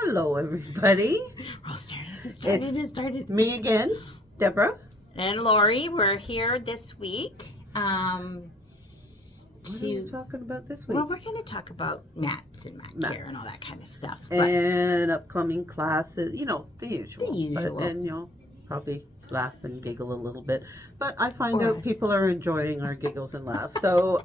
Hello, everybody. We'll start as it started. Me again, Deborah. And Lori, we're here this week. What are we talking about this week? Well, we're going to talk about mats and mat care and all that kind of stuff. But And upcoming classes, the usual. The usual. And you'll probably laugh and giggle a little bit. But I find out people are enjoying our giggles and laughs. So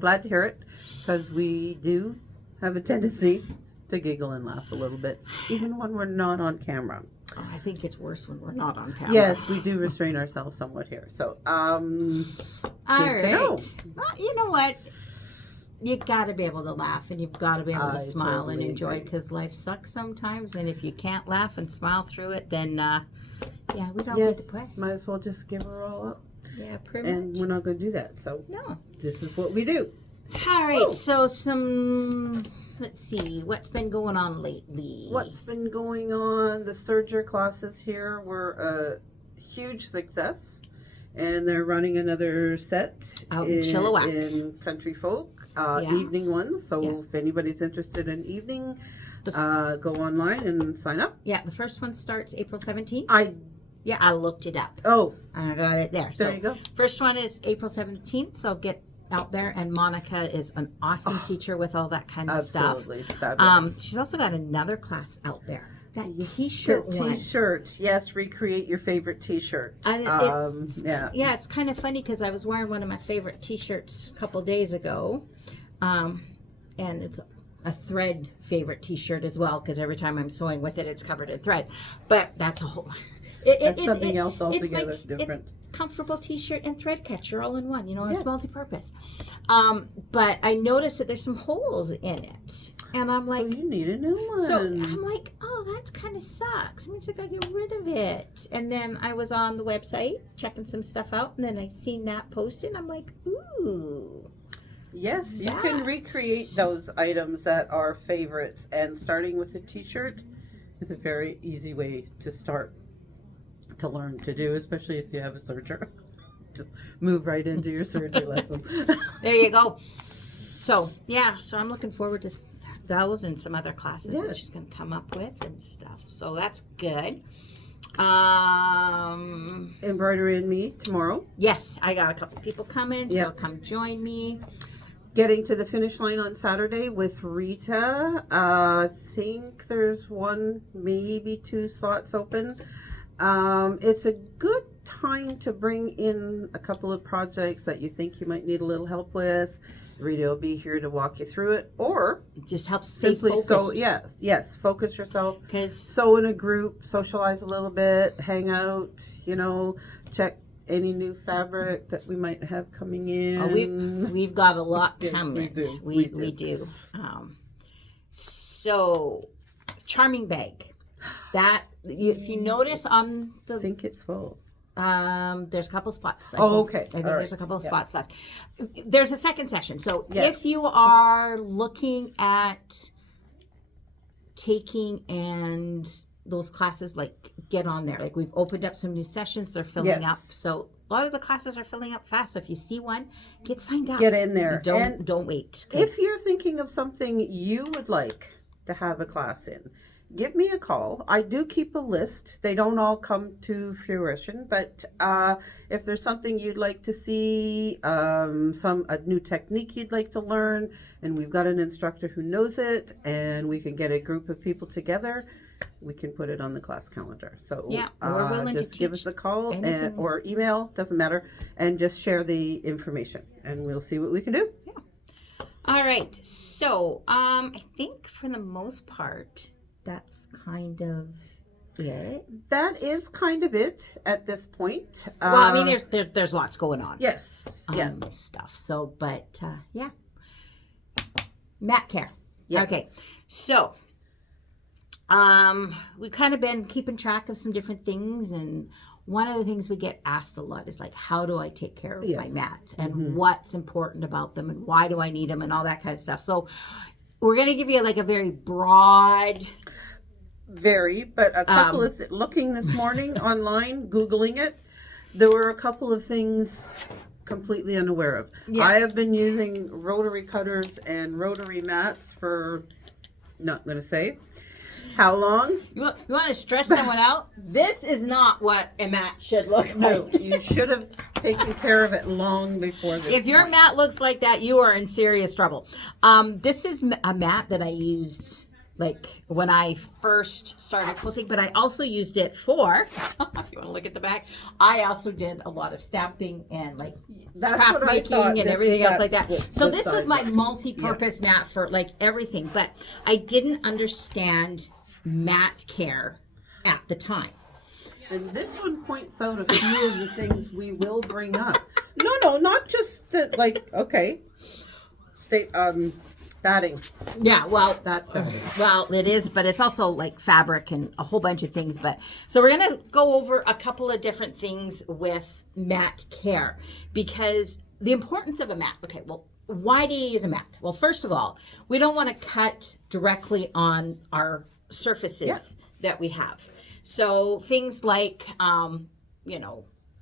glad to hear it, because we do have a tendency to giggle and laugh a little bit, even when we're not on camera. oh, I think it's worse when we're not on camera. Yes, we do restrain ourselves somewhat here. So, All right. to know. Well, you know what? You got to be able to laugh, and you've got to be able to I smile totally and enjoy, agree. because life sucks sometimes. And if you can't laugh and smile through it, then we don't Yeah, get depressed. might as well just give her all up. Yeah, pretty And much. we're not going to do that. So, No. this is what we do. All right, Oh. so let's see, what's been going on lately? What's been going on? The Surger classes here were a huge success, and they're running another set Out in Chilliwack. in Country Folk, Yeah. evening ones. So Yeah. if anybody's interested in evening, The go online and sign up. Yeah, the first one starts April 17th. I looked it up. oh, I got it there. So there you go. first one is April 17th, so get out there. And Monica is an awesome teacher with all that kind of Absolutely stuff. fabulous. She's also got another class out there. That The t-shirt one. T-shirt, yes, recreate your favorite T-shirt. And Yeah. Yeah, it's kind of funny because I was wearing one of my favorite T-shirts a couple days ago, and it's a thread favorite T-shirt as well, because every time I'm sewing with it, it's covered in thread. But that's a whole. That's something else It's my altogether different. comfortable T-shirt and thread catcher all in one. Yeah. It's multi-purpose. But I noticed that there's some holes in it, and I'm like, So you need a new one. so I'm like, oh, that kind of sucks. It means I gotta get rid of it. And then I was on the website checking some stuff out, and then I seen that posted. And I'm like, ooh, Yes, you can recreate those items that are favorites, and starting with a T-shirt is a very easy way to start to learn to do, especially if you have a serger. Just move right into your serger lesson. there you go. So so I'm looking forward to those and some other classes that Yes. she's gonna come up with and stuff. So that's good. Embroidery and Me tomorrow. Yes, I got a couple people coming, so Yep. come join me. Getting to the finish line on Saturday with Rita. I think there's one, maybe two slots open. It's a good time to bring in a couple of projects that you think you might need a little help with. Rita will be here to walk you through it, or It just helps stay simply focused. yes, focus yourself. Because Sew in a group, socialize a little bit, hang out, check any new fabric that we might have coming in. we've got a lot Yes, coming. we do. We We do. So, charming bag. That if you notice on I the think it's full. there's a couple spots. I Oh, think. okay. I think All there's a right. couple of Yeah. spots left. There's a second session. So Yes. if you are looking at taking and those classes, like get on there. Like we've opened up some new sessions. They're filling Yes. up. So a lot of the classes are filling up fast. So if you see one, get signed up. Get in there. Don't And wait. if you're thinking of something you would like to have a class in, give me a call. I do keep a list. They don't all come to fruition, but if there's something you'd like to see, a new technique you'd like to learn, and we've got an instructor who knows it, and we can get a group of people together, we can put it on the class calendar. So Yeah, we're willing to just give us teach a call anything. or email, doesn't matter, and just share the information, and we'll see what we can do. All right. So I think for the most part, that's kind of it. That is kind of it at this point. Well, I mean, there's lots going on. Yes. Yeah. Stuff. So, but yeah, mat care. Yes. Okay, so we've kind of been keeping track of some different things, and one of the things we get asked a lot is like, how do I take care of my Yes. mats, and what's important about them, and why do I need them, and all that kind of stuff. So we're going to give you like a very broad. But a couple of looking this morning online, Googling it, there were a couple of things completely unaware of. Yeah. I have been using rotary cutters and rotary mats for, not going to say, How long? You want to stress someone out? This is not what a mat should look No, like. you should have taken care of it long before this. If your point. mat looks like that, you are in serious trouble. This is a mat that I used like when I first started quilting, but I also used it for, if you want to look at the back, I also did a lot of stamping and like That's craft what I making thought. and This- everything else like that's that. what So this this was side my was. multi-purpose mat for like everything, but I didn't understand mat care at the time. And this one points out a few of the things we will bring up. No, not just the, like, okay. Batting. Yeah, well, That's batting. well, it is, but it's also like fabric and a whole bunch of things. But so we're gonna go over a couple of different things with mat care because the importance of a mat. Okay, well, why do you use a mat? Well, first of all, we don't want to cut directly on our surfaces that we have. So things like,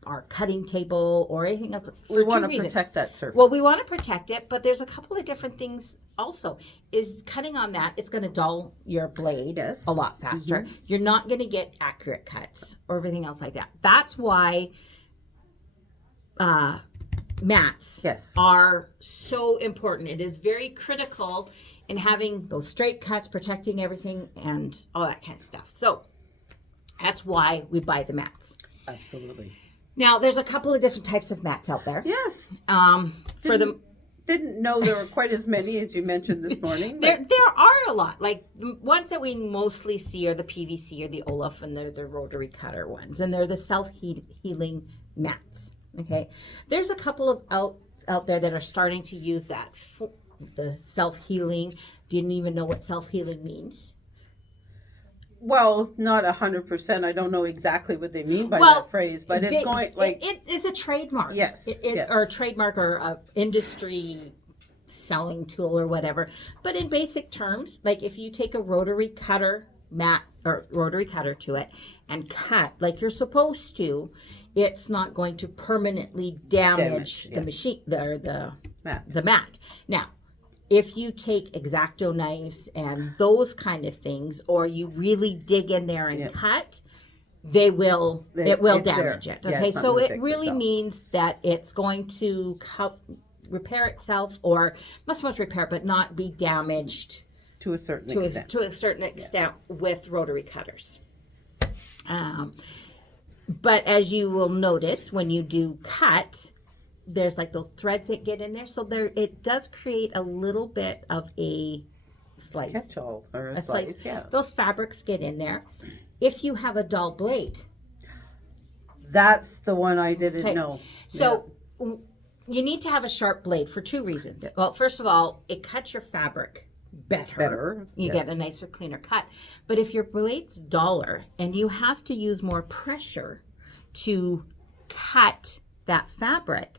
our cutting table or anything else. We want to protect that surface. Well, we want to protect it, but there's a couple of different things also. Is cutting on that, it's going to dull your blade Yes. a lot faster. You're not going to get accurate cuts or everything else like that. That's why mats Yes. are so important. It is very critical in having those straight cuts, protecting everything, and all that kind of stuff. So that's why we buy the mats. Absolutely. Now, there's a couple of different types of mats out there. Yes. For the Didn't know there were quite as many as you mentioned this morning. there are a lot. Like the ones that we mostly see are the PVC or the Olaf, and they're the rotary cutter ones, and they're the self-healing mats. Okay, there's a couple of out there that are starting to use that for the self-healing. Didn't even know what self-healing means. Well, not 100%. I don't know exactly what they mean by Well, that phrase, but it's going like it's a trademark. Yes, yes. Or a trademark or a industry selling tool or whatever. But in basic terms, like if you take a rotary cutter mat or rotary cutter to it and cut like you're supposed to, it's not going to permanently damage the machine the mat. Now, if you take X-Acto knives and those kind of things, or you really dig in there and cut, it will damage it. Yeah, Okay, it's not so gonna it fix really itself. means that it's going to repair itself, or not so much repair, but not be damaged to a certain to extent. to a certain extent with rotary cutters. But as you will notice when you do cut, there's like those threads that get in there, so it does create a little bit of a slice. Catch-all or a Slice. slice, yeah. Those fabrics get in there. If you have a dull blade, That's the one I didn't know. so you need to have a sharp blade for two reasons. Well, first of all, it cuts your fabric better. You get a nicer, cleaner cut. But if your blade's duller and you have to use more pressure to cut that fabric,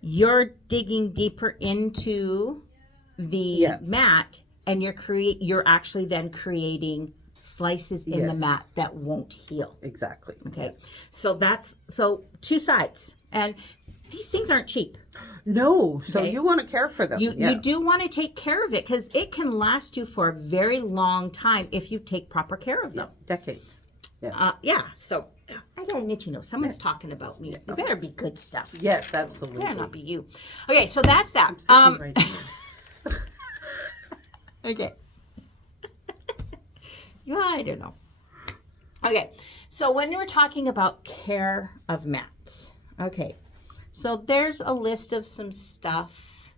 you're digging deeper into the mat, and you're actually then creating slices in the Yes. mat that won't heal. Exactly. Okay, so that's two sides, and these things aren't cheap. No, so Okay. you want to care for them. You do want to take care of it because it can last you for a very long time if you take proper care of them. decades. So I got an itchy nose. Someone's talking about me. It better be good stuff. Yes, absolutely. It better not be you. Okay, so that's that. Sitting right here. Okay. I don't know. Okay, so when we're talking about care of mats, okay, so there's a list of some stuff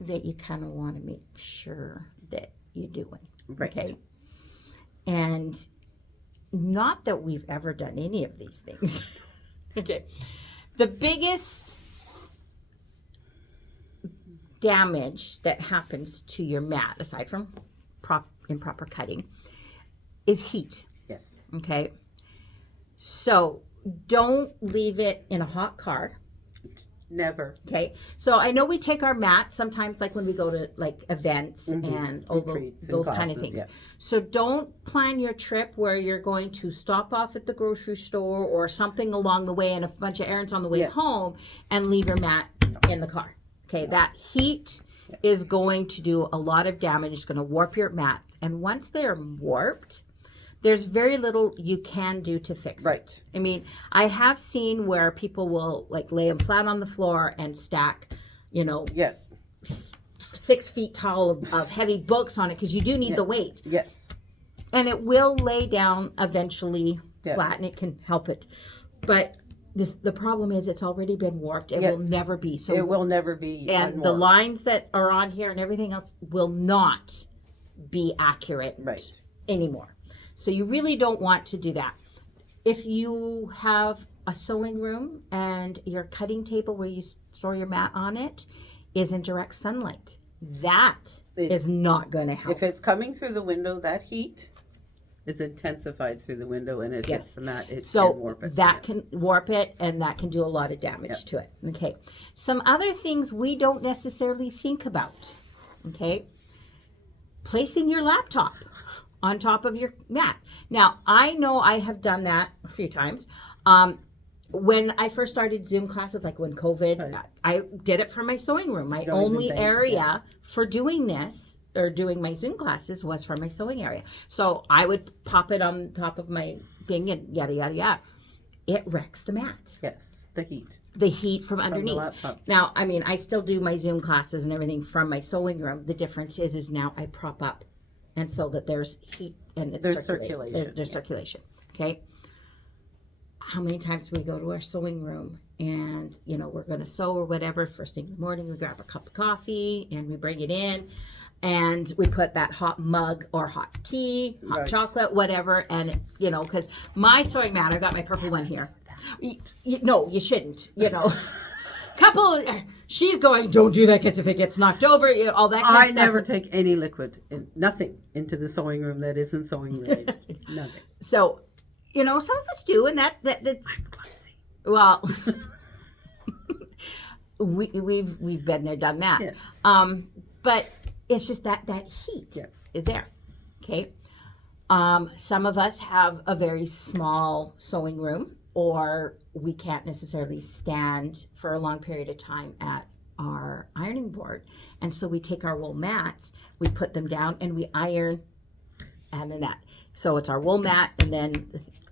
that you kind of want to make sure that you're doing. Right. Okay. And not that we've ever done any of these things. Okay. The biggest damage that happens to your mat, aside from improper cutting, is heat. Yes. Okay. So don't leave it in a hot car. Never. Okay. So I know we take our mat sometimes, like when we go to like events and all Retreats and those kind of classes, things. yeah. So don't plan your trip where you're going to stop off at the grocery store or something along the way and a bunch of errands on the way home and leave your mat in the car. Okay. That heat is going to do a lot of damage. It's going to warp your mats. And once they're warped, there's very little you can do to fix it. Right. I mean, I have seen where people will like lay them flat on the floor and stack, Yeah. 6 feet tall of heavy books on it, because you do need the weight. Yes. And it will lay down eventually Yeah. flat, and it can help it. But the problem is it's already been warped. It will Yes. never be. So It will never be. and the unwarped. lines that are on here and everything else will not be accurate Right. anymore. So you really don't want to do that. If you have a sewing room and your cutting table where you store your mat on it is in direct sunlight, that is not going to help. If it's coming through the window, that heat is intensified through the window, and it hits the mat. It So can warp it. that can warp it, and that can do a lot of damage to it. Okay. Some other things we don't necessarily think about. Okay. Placing your laptop on top of your mat. Now, I know I have done that a few times. When I first started Zoom classes, like when COVID, Right. I did it for my sewing room. My Don't even only think, area for doing this or doing my Zoom classes was from my sewing area. So I would pop it on top of my thing and yada, yada, yada. It wrecks the mat. Yes, the heat. The heat from From underneath. the laptop. Now, I mean, I still do my Zoom classes and everything from my sewing room. The difference is now I prop up, and so that there's heat and it's There's circulation. circulation, There's circulation. Okay. How many times do we go to our sewing room and we're going to sew or whatever? First thing in the morning, we grab a cup of coffee and we bring it in, and we put that hot mug or hot tea, hot Right. chocolate, whatever, and because my sewing mat, I got my purple one here. No, you shouldn't. Couple, she's going, don't do that, because if it gets knocked over, all that kind of I stuff. never take any liquid, nothing, into the sewing room that isn't sewing related. Nothing. So, some of us do, and that's Clumsy. well, we've been there, done that. Yeah. But it's just that heat Yes. is there. Okay. Some of us have a very small sewing room, or we can't necessarily stand for a long period of time at our ironing board. And so we take our wool mats, we put them down, and we iron, and then that. So it's our wool mat, and then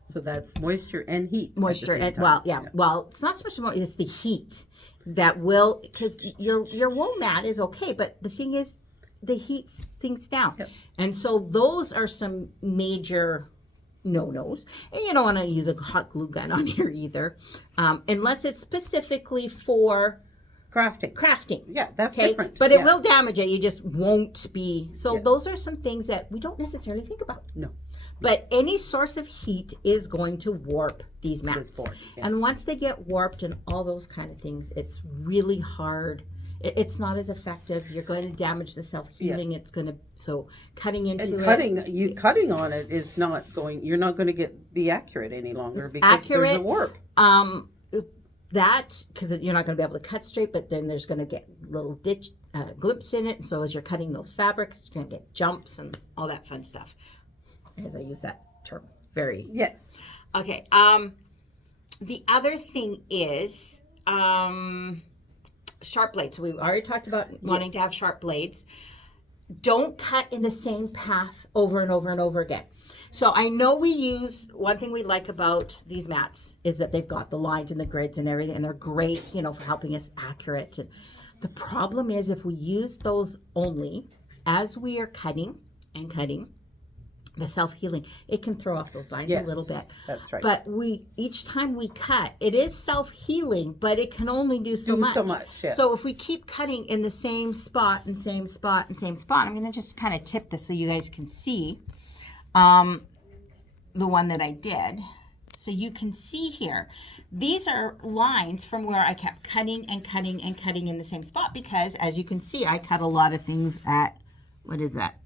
So that's moisture and heat. at the moisture, same and time. well, it's not so much more, it's the heat that will, because your wool mat is okay, but the thing is, the heat sinks down. Yep. And so those are some major no-nos. And you don't want to use a hot glue gun on here either, unless it's specifically for crafting. Yeah, that's Okay, different. but it Yeah. will damage it. You just won't be. So Yeah. those are some things that we don't necessarily think about. No. But any source of heat is going to warp these mats. board, yeah. And once they get warped and all those kind of things, it's really hard. It's not as effective. You're going to damage the self-healing. It's going to, so cutting into And it. cutting on it is not going. You're not going to be accurate any longer because there's a Accurate. warp. That, because you're not going to be able to cut straight, but then there's going to get little glips in it. So as you're cutting those fabrics, you're going to get jumps and all that fun stuff. As I use that term very. Yes. Okay. The other thing is sharp blades. So we've already talked about wanting to have sharp blades. Don't cut in the same path over and over and over again. So I know one thing we like about these mats is that they've got the lines and the grids and everything, and they're great, for helping us accurate. And the problem is if we use those only as we are cutting and cutting, the self-healing, it can throw off those lines a little bit. That's right. But each time we cut, it is self-healing, but it can only do so much. so much, yes. So if we keep cutting in the same spot and same spot and same spot, I'm going to just kind of tip this so you guys can see the one that I did. So you can see here, these are lines from where I kept cutting and cutting and cutting in the same spot, because as you can see, I cut a lot of things at, what is that?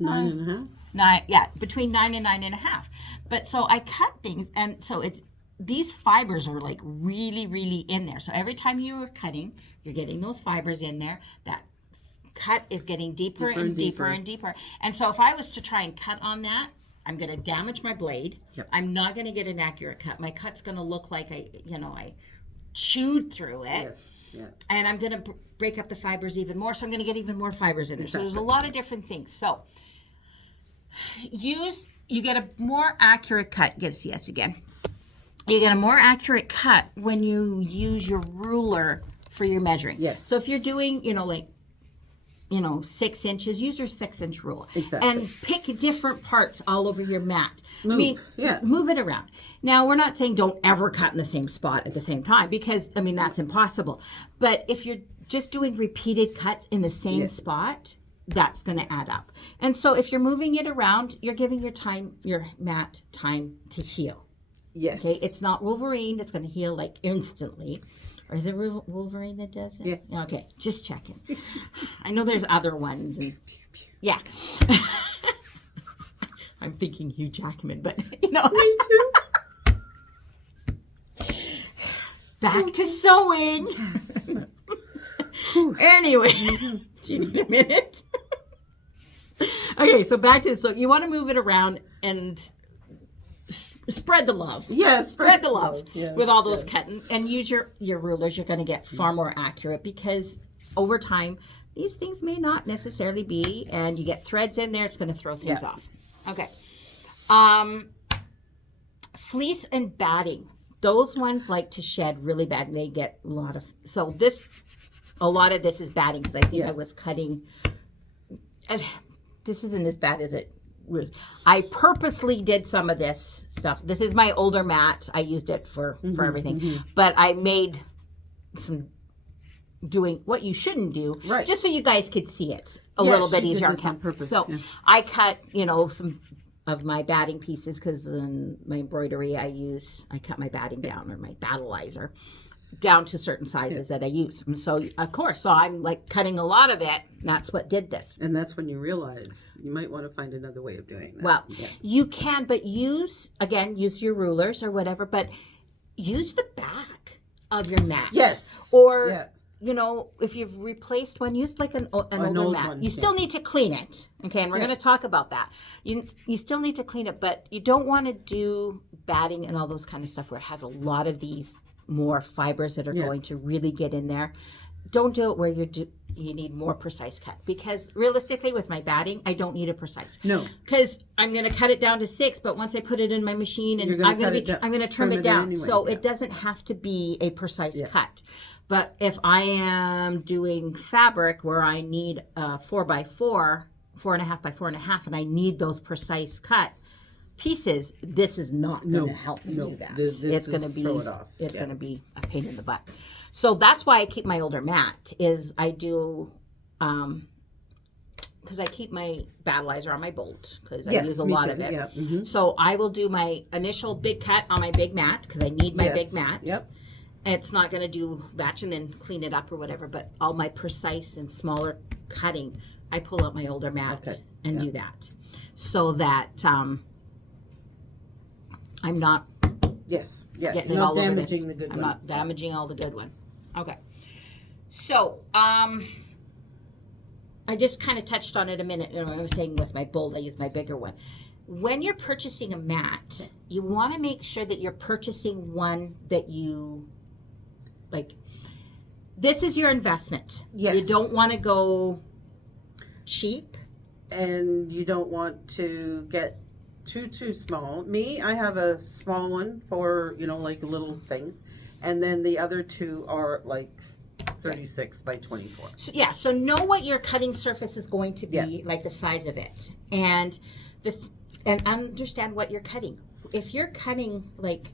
9.5. Between 9 and 9.5. But so I cut things, and so these fibers are like really, really in there. So every time you are cutting, you're getting those fibers in there. That cut is getting deeper and deeper and deeper. And so if I was to try and cut on that, I'm going to damage my blade. Yep. I'm not going to get an accurate cut. My cut's going to look like I chewed through it. Yes. Yeah. And I'm going to break up the fibers even more. So I'm going to get even more fibers in there. So there's a lot of different things. So use you get a more accurate cut. Get to see us again. You get a more accurate cut when you use your ruler for your measuring. Yes. So if you're doing, 6 inches, use your 6-inch rule. Exactly. And pick different parts all over your mat. Move it around. Now, we're not saying don't ever cut in the same spot at the same time because, that's impossible. But if you're just doing repeated cuts in the same spot, that's going to add up. And so if you're moving it around, you're giving your mat time to heal. Yes. Okay, it's not Wolverine that's going to heal like instantly. Or is it Wolverine that does it? Yeah. Okay, just checking. I know there's other ones. And, yeah. I'm thinking Hugh Jackman, but Me too. Back to sewing. Yes. Anyway, do you need a minute? Okay, so back to, so you want to move it around and spread the love. Yes, spread the love yes, with all those cutting and use your rulers. You're going to get far more accurate because over time these things may not necessarily be, and you get threads in there, it's going to throw things off. Okay. Fleece and batting. Those ones like to shed really bad and they get a lot of this is batting because I think I was cutting. This isn't as bad as it was. I purposely did some of this stuff. This is my older mat. I used it for everything. But I made some doing what you shouldn't do, just so you guys could see it a little bit easier on purpose. So I cut, some of my batting pieces because in my embroidery I cut my batting down, or my battleizer down to certain sizes that I use. And so of course, I'm like cutting a lot of it. That's what did this. And that's when you realize you might want to find another way of doing that. Well, you can, but use your rulers or whatever, but use the back of your mat. Yes. Or if you've replaced one, use like an older old mat. one, You still need to clean it. Okay, and we're going to talk about that. You still need to clean it, but you don't want to do batting and all those kind of stuff where it has a lot of these more fibers that are going to really get in there. Don't do it where you need more precise cut, because realistically with my batting, I don't need a precise. No. Because I'm going to cut it down to 6, but once I put it in my machine, and I'm going to trim it down. Anyway, so it doesn't have to be a precise cut. But if I am doing fabric where I need a 4x4, 4.5 by 4.5, and I need those precise cut pieces, this is not going to help me do that. It's going to be going to be a pain in the butt. So that's why I keep my older mat. Is I do because I keep my battleizer on my bolt because I use a lot of it. Yeah. So I will do my initial big cut on my big mat because I need my big mat. Yep. It's not going to do batch and then clean it up or whatever, but all my precise and smaller cutting, I pull out my older mat and do that, so that I'm not getting it all over this. The good I'm one. not damaging all the good one. Okay. So, I just kind of touched on it a minute. I was saying with my bolt, I use my bigger one. When you're purchasing a mat, you want to make sure that you're purchasing one that you like. This is your investment. Yes. You don't want to go cheap. And you don't want to get too small. I have a small one for, like little things. And then the other two are like 36 by 24. So know what your cutting surface is going to be, like the size of it. And understand what you're cutting. If you're cutting like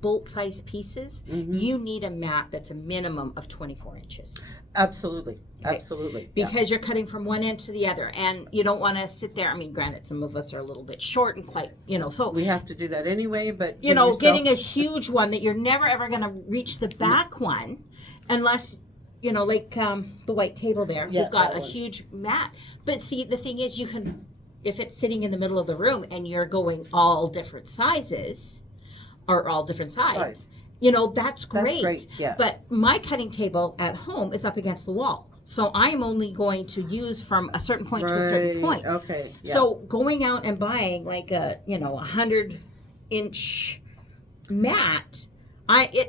bolt size pieces, you need a mat that's a minimum of 24 inches. Absolutely. Okay. Absolutely. Because you're cutting from one end to the other, and you don't want to sit there. I mean, granted, some of us are a little bit short and quite, so we have to do that anyway, but getting a huge one that you're never ever going to reach the back one unless, like the white table there, you've got a huge mat. But see, the thing is, you can, if it's sitting in the middle of the room and you're going all different sizes or all different sides, that's great. That's great, yeah. But my cutting table at home is up against the wall. So I'm only going to use from a certain point to a certain point. Okay. Yeah. So going out and buying like a 100-inch mat, I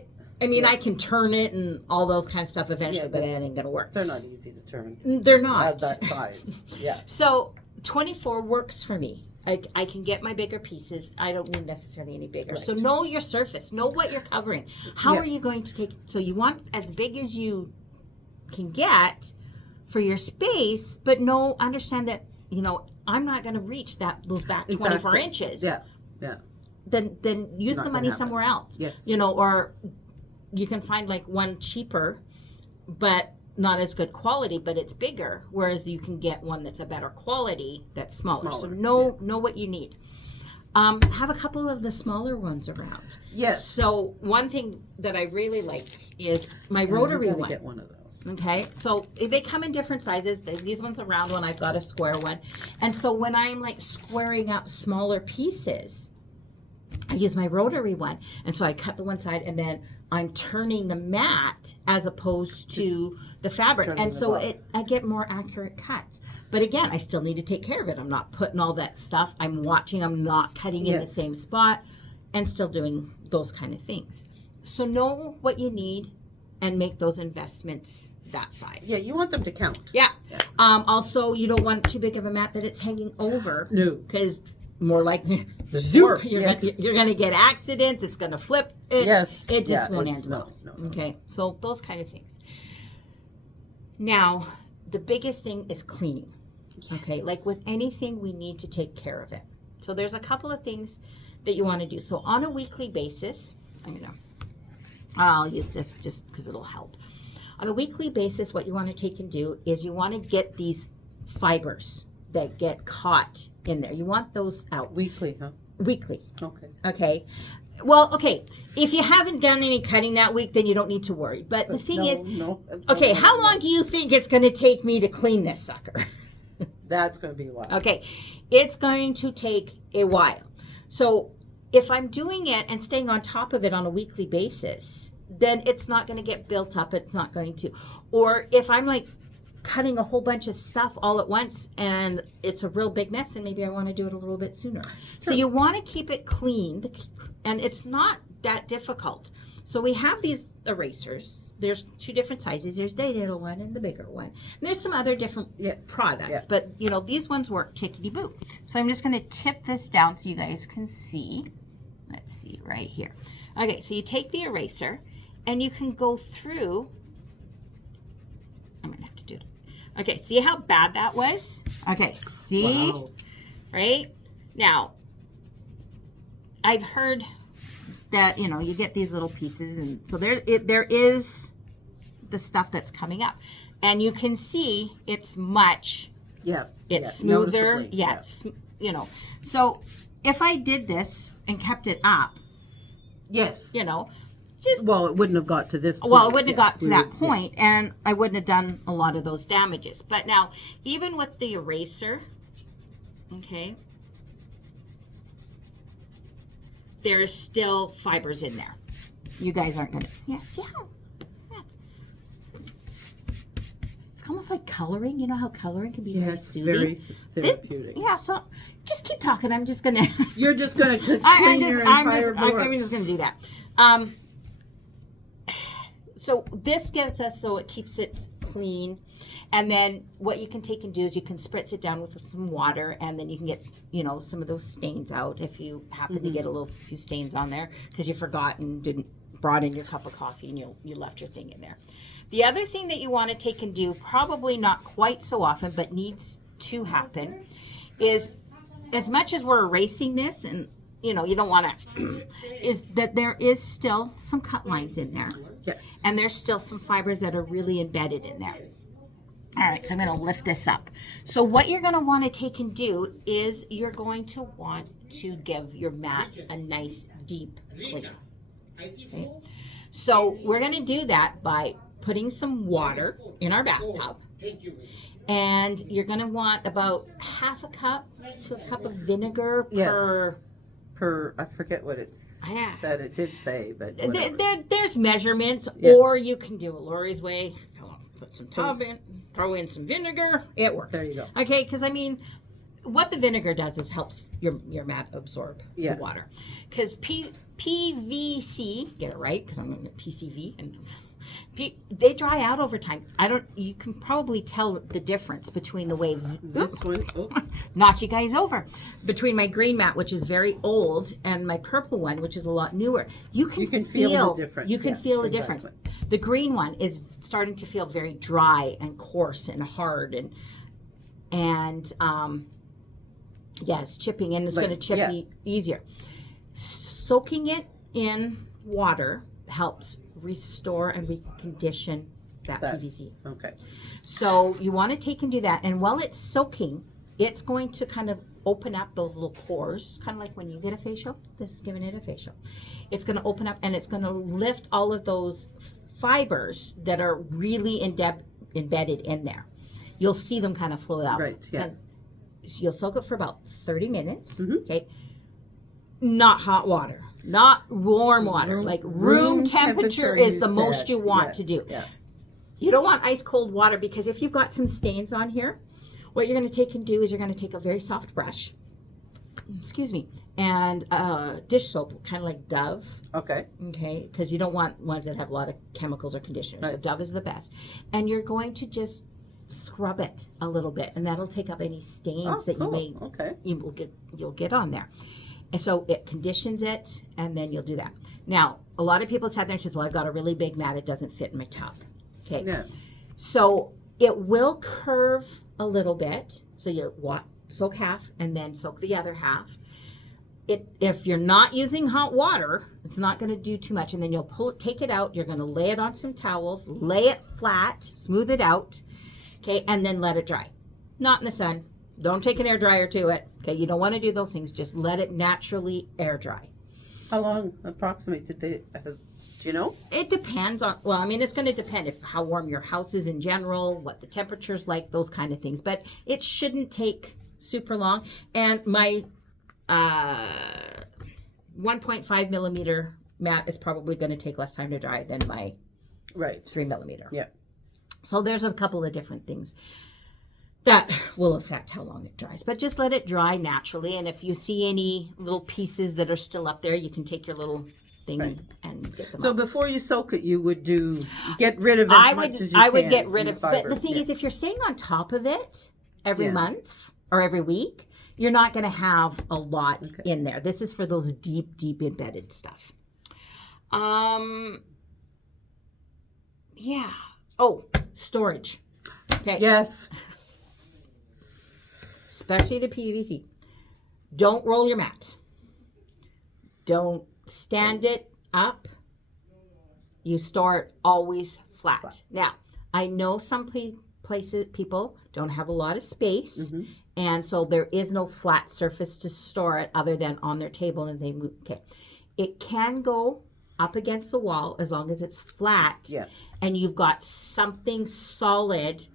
can turn it and all those kind of stuff eventually, but it ain't gonna work. They're not easy to turn. They're not At that size. Yeah. So 24 works for me. I can get my bigger pieces. I don't need necessarily any bigger. So Right. know your surface. Know what you're covering. How Yeah. are you going to take? So you want as big as you can get for your space, but understand that I'm not going to reach those back 24 Exactly. inches. Yeah. Yeah. Then use Not the gonna money happen. somewhere else. Yes. Or you can find like one cheaper, but not as good quality, but it's bigger. Whereas you can get one that's a better quality that's smaller. So Smaller, know what you need. Have a couple of the smaller ones around. Yes. So one thing that I really like is my And rotary you gotta one. get one of those. Okay, so they come in different sizes. These ones a round one. I've got a square one. And so when I'm like squaring up smaller pieces, I use my rotary one. And so I cut the one side and then I'm turning the mat as opposed to the fabric. Turning And the so bottom. I get more accurate cuts. But again, I still need to take care of it. I'm not putting all that stuff. I'm watching. I'm not cutting in the Yes. same spot and still doing those kind of things. So know what you need and make those investments that size. Yeah, you want them to count. Yeah. Also, you don't want too big of a mat that it's hanging over. No. Because more like The zoop, warp, you're yes. going to get accidents. It's going to flip. Yes. It just Yeah, won't it's- end well. no. Okay. So those kind of things. Now, the biggest thing is cleaning. Okay. Like with anything, we need to take care of it. So there's a couple of things that you want to do. So on a weekly basis, I'll use this just because it'll help. On a weekly basis, what you want to take and do is you want to get these fibers that get caught in there. You want those out Weekly, huh? weekly. Okay. Okay. Well, okay. If you haven't done any cutting that week, then you don't need to worry. But the thing is, okay, how long do you think it's going to take me to clean this sucker? That's going to be a while. Okay. It's going to take a while. So if I'm doing it and staying on top of it on a weekly basis, then it's not going to get built up. It's not going to. Or if I'm like cutting a whole bunch of stuff all at once and it's a real big mess, and maybe I want to do it a little bit sooner. So you want to keep it clean, and it's not that difficult. So we have these erasers. There's two different sizes. There's the little one and the bigger one. And there's some other different Yes. products, Yeah. but these ones work tickety-boo. So I'm just going to tip this down so you guys can see. Let's see right here. Okay, so you take the eraser and you can go through. I'm going to have to do it. Okay, see how bad that was? Okay, see? Wow. Right? Now, I've heard that, you get these little pieces, and so there is the stuff that's coming up. And you can see it's much, Yeah. it's yeah, smoother. noticeably, Yeah, it's, So if I did this and kept it up, Yes. just Well, it wouldn't have got to this point. Well, it wouldn't have Yeah, got to we that would- point, and I wouldn't have done a lot of those damages. But now, even with the eraser, okay, there is still fibers in there. You guys aren't gonna. Yeah, see how? Yeah. It's almost like coloring. You know how coloring can be very Yes, soothing. very therapeutic. Yeah. So just keep talking. I'm just gonna. You're just going to I'm clean your just, entire board. I'm just going to do that. So this gives us, so it keeps it clean. And then what you can take and do is you can spritz it down with some water, and then you can get, some of those stains out if you happen to get a few stains on there because you forgot and didn't brought in your cup of coffee and you left your thing in there. The other thing that you want to take and do, probably not quite so often, but needs to happen, is as much as we're erasing this, and you don't want to, is that there is still some cut lines in there, Yes. and there's still some fibers that are really embedded in there. All right, so I'm going to lift this up. So what you're going to want to take and do is you're going to want to give your mat a nice deep clean. Okay? So we're going to do that by putting some water in our bathtub. And you're going to want about half a cup to a cup of vinegar Yes. per. I forget what it Yeah. said. It did say, but whatever. There's measurements, Yeah. or you can do it Lori's way. Put some tub in, throw in some vinegar. It works. There you go. Okay, because what the vinegar does is helps your mat absorb Yeah. the water. Because PVC, get it right, because I'm going to get PCV, and They dry out over time. You can probably tell the difference between the way, This one, oh, knock you guys over, between my green mat, which is very old, and my purple one, which is a lot newer. You can feel the difference. You can Yeah, feel the exactly. difference. The green one is starting to feel very dry and coarse and hard, and yeah, it's chipping, and it's Like, going to chip yeah. easier. Soaking it in water helps restore and recondition that PVC. okay. So you want to take and do that. And while it's soaking, it's going to kind of open up those little pores, kind of like when you get a facial. This is giving it a facial. It's going to open up and it's going to lift all of those fibers that are really embedded in there. You'll see them kind of float out. Right, yeah. And you'll soak it for about 30 minutes. Mm-hmm. Okay. Not hot water, not warm water. Like room temperature is the most you want to do. Yeah. You don't want ice cold water, because if you've got some stains on here, what you're going to take and do is you're going to take a very soft brush, and dish soap, kind of like Dove, Okay. okay? Because you don't want ones that have a lot of chemicals or conditioners. So Right. Dove is the best. And you're going to just scrub it a little bit, and that'll take up any stains Oh, that cool. you may Okay. you'll get on there. And so it conditions it, and then you'll do that. Now, a lot of people sat there and says, well, I've got a really big mat, it doesn't fit in my tub. Okay. Yeah. So it will curve a little bit. So you soak half and then soak the other half. If you're not using hot water, it's not going to do too much. And then you'll take it out. You're going to lay it on some towels, lay it flat, smooth it out. Okay. And then let it dry. Not in the sun. Don't take an air dryer to it. Okay. You don't want to do those things. Just let it naturally air dry. How long approximately did they, do you know? It depends on, well, I mean, it's going to depend how warm your house is in general, what the temperature's like, those kind of things. But it shouldn't take super long. And my 1.5 millimeter mat is probably going to take less time to dry than my Right. 3 millimeter. Yeah. So there's a couple of different things that will affect how long it dries. But just let it dry naturally. And if you see any little pieces that are still up there, you can take your little thing Right. and get them So out. before you soak it, you would get rid of as much as you I would can get rid in of, but fiber. the thing Yeah. is, if you're staying on top of it every Yeah. month or every week, you're not going to have a lot Okay. in there. This is for those deep embedded stuff. Yeah. Oh, storage. Okay. Yes. Especially the PVC. Don't roll your mat. Don't stand it up. You store it always flat. Now, I know some people don't have a lot of space, and so there is no flat surface to store it other than on their table, and they move. Okay, it can go up against the wall as long as it's flat, Yeah. and you've got something solid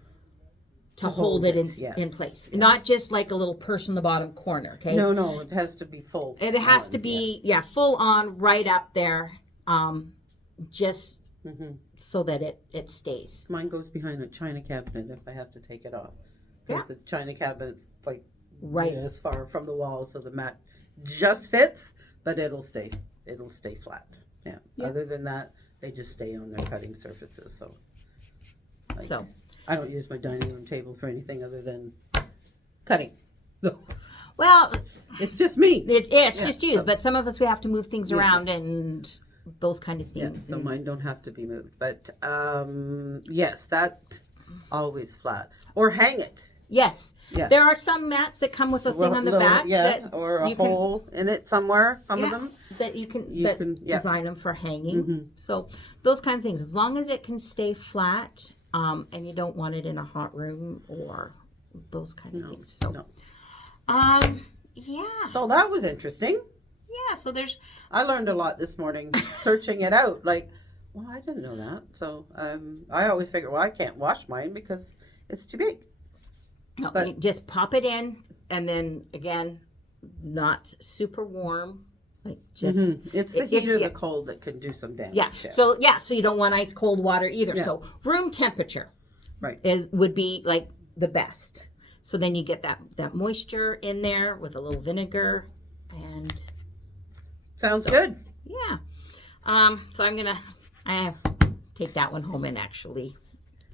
to hold it yes. in place. Not just like a little purse in the bottom corner, okay? No, it has to be full. It has on, to be, full on, right up there, just so that it stays. Mine goes behind a china cabinet if I have to take it off. Yeah. Because the china cabinet's like Right. this far from the wall, so the mat just fits, but it'll stay flat. Yeah. Other than that, they just stay on their cutting surfaces. So So, I don't use my dining room table for anything other than cutting. So well, it's just me. it's Yeah, just you, so- but some of us, we have to move things Yeah. around and those kind of Yeah, things. so and- mine don't have to be moved. But yes, that always flat. Or hang it. Yes. Yeah. There are some mats that come with a thing on the Little- back. yeah, that or a you can- hole in it somewhere. Some of Yeah, them. that you can Yeah. design them for hanging. So those kind of things, as long as it can stay flat, and you don't want it in a hot room or those kind of things. So, no. yeah, So that was interesting. yeah. So there's I learned a lot this morning searching it out. Like, well, I didn't know that. So I always figure, well, I can't wash mine because it's too big. no, But- you just pop it in, and then again, not super warm, like just It's the If- heat or yeah. the cold that can do some damage. yeah. So you don't want ice cold water either. Yeah. So room temperature Right. would be like the best. So then you get that moisture in there with a little vinegar, and Sounds good. yeah. So I have take that one home and actually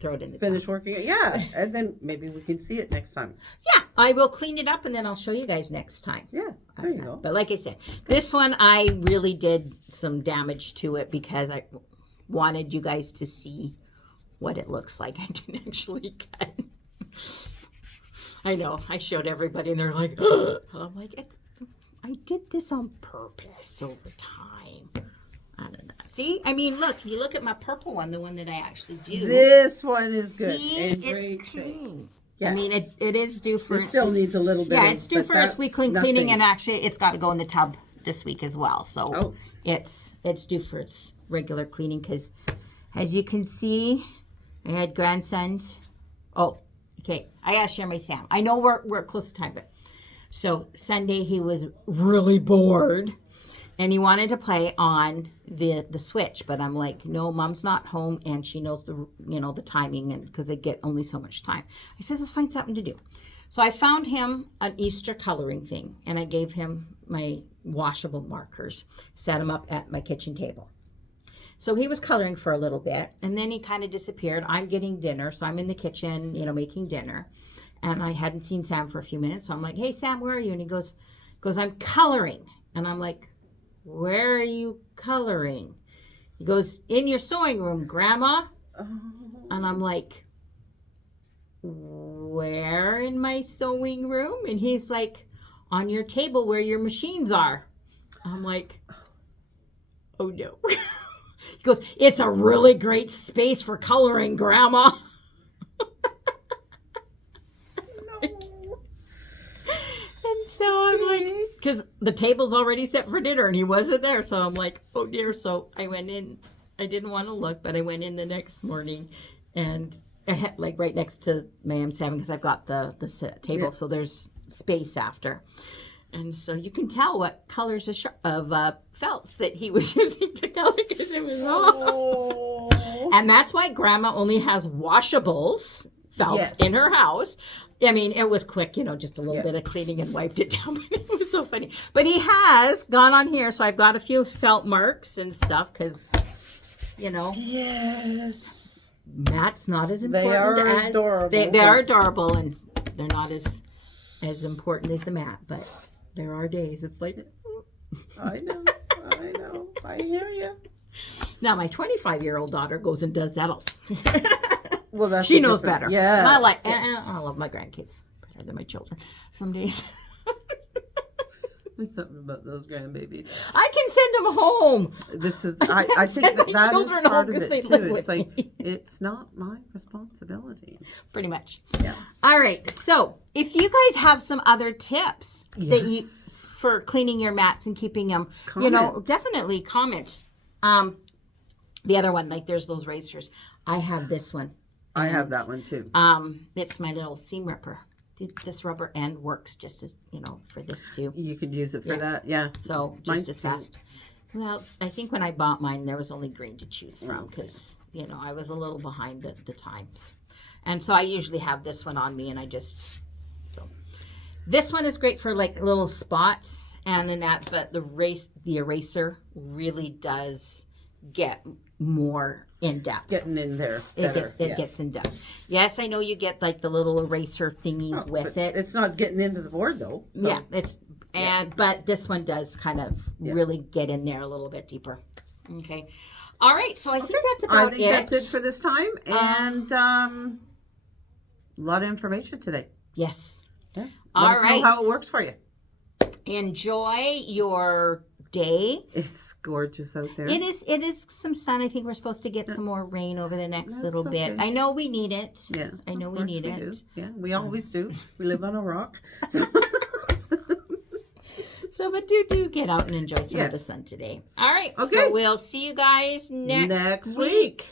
throw it in the Finish tub. working it. Yeah. And then maybe we can see it next time. Yeah, I will clean it up and then I'll show you guys next time. Yeah. There you go. But like I said, this one I really did some damage to it because I wanted you guys to see what it looks like. I didn't actually cut. I know. I showed everybody and they're like, ugh. I'm like, I did this on purpose over time. I don't know. See? I mean, look. You look at my purple one, the one that I actually do. This one is good. See? In It's great shape. clean. Yes. I mean, it is due for... It still needs a little bit. Yeah, it's due but for its weekly that's cleaning, nothing. and actually, it's got to go in the tub this week as well. So Oh. it's due for its regular cleaning because, as you can see, I had grandsons. Oh, okay. I gotta share my Sam. I know we're close to time, but so Sunday he was really bored, and he wanted to play on the Switch, but I'm like, no, Mom's not home, and she knows the timing, and because they get only so much time. I said, let's find something to do. So I found him an Easter coloring thing, and I gave him my washable markers, set them up at my kitchen table. So he was coloring for a little bit, and then he kind of disappeared. I'm getting dinner, so I'm in the kitchen, making dinner, and I hadn't seen Sam for a few minutes. So I'm like, hey, Sam, where are you? And he goes, I'm coloring. And I'm like, where are you coloring? He goes, in your sewing room, Grandma. And I'm like, where in my sewing room? And he's like, on your table where your machines are. I'm like, oh no. He goes, it's a really great space for coloring, Grandma. No. And so I'm like, because the table's already set for dinner and he wasn't there. So I'm like, oh dear. So I went in. I didn't want to look, but I went in the next morning and I had like right next to my M7 because I've got the table. Yeah. So there's space after. And so you can tell what colors of felts that he was using to color because it was all. Oh. And that's why Grandma only has washables felts Yes. in her house. I mean, it was quick, just a little Yeah. bit of cleaning and wiped it down. But it was so funny. But he has gone on here, so I've got a few felt marks and stuff because, Yes. Matt's not as important They are as adorable. They are adorable, and they're not as important as the Matt. But there are days it's like. I know. I hear you. Now my 25-year-old daughter goes and does that all. Well, that's She a knows different- better. Yes. I love my grandkids better than my children some days. There's something about those grandbabies. I can send them home. This is. I think send my that is children part home of 'cause they it live too. with It's like me. it's not my responsibility. Pretty much. Yeah. All right. So if you guys have some other tips that you Yes. for cleaning your mats and keeping them, Comment. definitely comment. The other one, like there's those razors. I have this one. I have that one too. It's my little seam ripper. This rubber end works just as for this too. You could use it for Yeah. that. Yeah. So just Mine's as pink. fast. Well, I think when I bought mine, there was only green to choose from because I was a little behind the times, and so I usually have this one on me, and I just. So. This one is great for like little spots and in that, but the eraser really does get more in depth. Getting in there It better. gets in depth. Yes, I know you get like the little eraser thingies with But it. It's not getting into the board though. So. Yeah, but this one does kind of really get in there a little bit deeper. Okay. All right, so I think that's I about think that's it for this time, and a lot of information today. Yes. Yeah. All Let us right. know how it works for you. Enjoy your day. It's gorgeous out there. It is some sun. I think we're supposed to get some more rain over the next That's little bit. okay. I know we need it. Yeah. I know of we course need it. do. Yeah, we always do. We live on a rock. So. So, but do get out and enjoy some of the Yes. sun today. All right. Okay. So we'll see you guys next Next week.